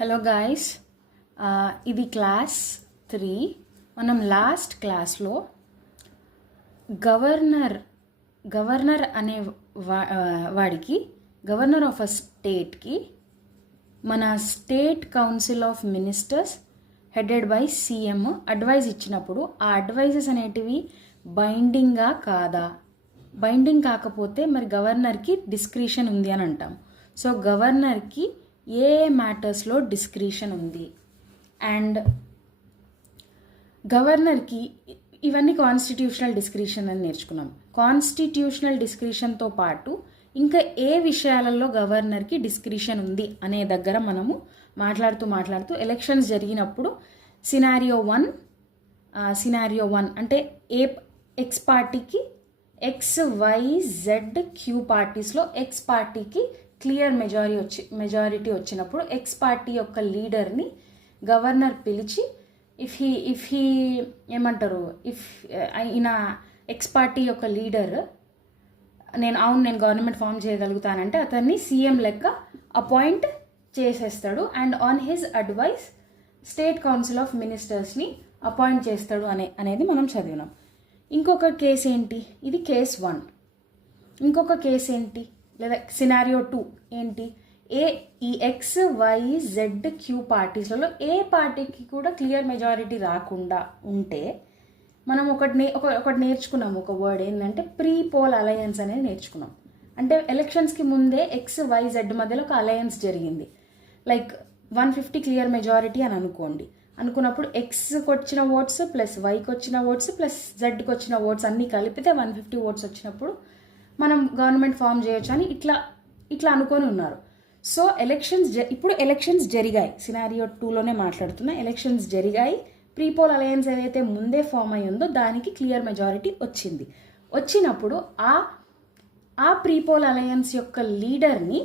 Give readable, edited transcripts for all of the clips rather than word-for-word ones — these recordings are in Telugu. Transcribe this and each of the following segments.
హలో గాయస్, ఇది క్లాస్ 3. మనం లాస్ట్ క్లాస్లో గవర్నర్ అనే వాడికి గవర్నర్ ఆఫ్ అ స్టేట్కి మన state council of ministers headed by CM advice ఇచ్చినప్పుడు ఆ అడ్వైజెస్ అనేటివి బైండింగా కాదా, బైండింగ్ కాకపోతే మరి గవర్నర్కి డిస్క్రిషన్ ఉంది అని అంటాం. సో గవర్నర్కి ఏ మ్యాటర్స్లో డిస్క్రిషన్ ఉంది అండ్ గవర్నర్కి ఇవన్నీ కాన్స్టిట్యూషనల్ డిస్క్రిషన్ అని నేర్చుకున్నాం. కాన్స్టిట్యూషనల్ డిస్క్రిషన్తో పాటు ఇంకా ఏ విషయాలలో గవర్నర్కి డిస్క్రిషన్ ఉంది అనే దగ్గర మనము మాట్లాడుతూ ఎలక్షన్స్ జరిగినప్పుడు సినారియో వన్ అంటే ఎక్స్ పార్టీకి XYZ పార్టీస్లో ఎక్స్ పార్టీకి క్లియర్ మెజారిటీ వచ్చినప్పుడు ఎక్స్ పార్టీ యొక్క లీడర్ని గవర్నర్ పిలిచి ఇఫ్ హీ ఏమంటారు, ఈయన ఎక్స్ పార్టీ యొక్క లీడర్ నేను గవర్నమెంట్ ఫామ్ చేయగలుగుతానంటే అతన్ని సీఎం లెక్క అపాయింట్ చేసేస్తాడు and on his advice state council of మినిస్టర్స్ని అపాయింట్ చేస్తాడు అనేది మనం చదివినాం. ఇంకొక కేసు ఏంటి, ఇది కేస్ 1. ఇంకొక కేసు ఏంటి లేదా సినారియో 2 ఏంటి, ఈ XYZ పార్టీస్లలో ఏ పార్టీకి కూడా క్లియర్ మెజారిటీ రాకుండా ఉంటే మనం ఒకటి నేర్చుకున్నాం. ఒక వర్డ్ ఏంటంటే ప్రీ పోల్ అలయన్స్ అనేది నేర్చుకున్నాం. అంటే ఎలక్షన్స్కి ముందే XYZ మధ్యలో ఒక అలయన్స్ జరిగింది. లైక్ 150 క్లియర్ మెజారిటీ అని అనుకున్నప్పుడు ఎక్స్కి వచ్చిన ఓట్స్ ప్లస్ వైకి వచ్చిన ఓట్స్ ప్లస్ జెడ్కి వచ్చిన ఓట్స్ అన్నీ కలిపితే 150 ఓట్స్ వచ్చినప్పుడు మనం గవర్నమెంట్ ఫామ్ చేయొచ్చు అని ఇట్లా అనుకొని ఉన్నారు. సో ఇప్పుడు ఎలక్షన్స్ జరిగాయి. సినారియో 2లోనే మాట్లాడుతున్నా. ఎలక్షన్స్ జరిగాయి. ప్రీపోల్ అలయన్స్ ఏదైతే ముందే ఫామ్ అయి ఉందో దానికి క్లియర్ మెజారిటీ వచ్చినప్పుడు ఆ ప్రీపోల్ అలయన్స్ యొక్క లీడర్ని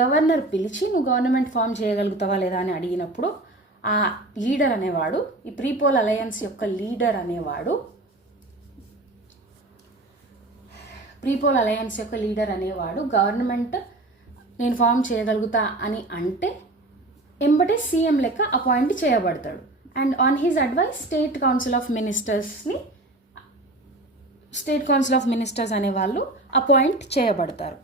గవర్నర్ పిలిచి నువ్వు గవర్నమెంట్ ఫామ్ చేయగలుగుతావా లేదా అని అడిగినప్పుడు ఆ లీడర్ అనేవాడు, ఈ ప్రీపోల్ అలయన్స్ యొక్క లీడర్ అనేవాడు గవర్నమెంట్ నేను ఫామ్ చేయగలుగుతా అని అంటే ఎంబటే సీఎం లెక్క అపాయింట్ చేయబడతాడు and on his advice state council of ministers అనే వాళ్ళు అపాయింట్ చేయబడతారు.